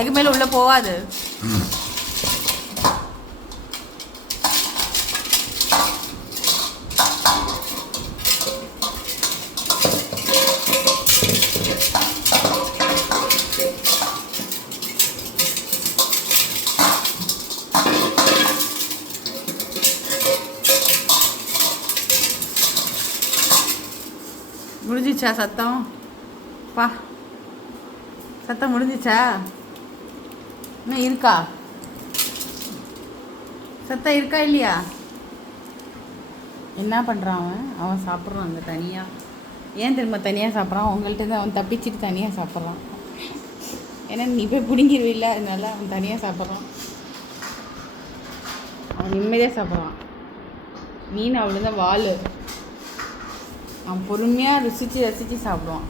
அதுக்கு மேலே உள்ளே போகாது. முடிஞ்சிச்சா சத்தம்? பா சத்தம் முடிஞ்சிச்சா? இன்னும் இருக்கா? சத்தம் இருக்கா இல்லையா? என்ன பண்ணுறான் அவன் சாப்பிட்றான் அங்கே தனியாக. ஏன் திரும்ப தனியாக சாப்பிட்றான்? உங்கள்கிட்ட அவன் தப்பிச்சுட்டு தனியாக சாப்பிட்றான். ஏன்னா நீ போய் பிடிங்கிருவில்ல, அதனால அவன் தனியாக சாப்பிட்றான். அவன் நிம்மதியாக சாப்பிட்றான். மீன் அவ்வளோதான் வால். அவன் பொறுமையாக ரசித்து சாப்பிடுவான்.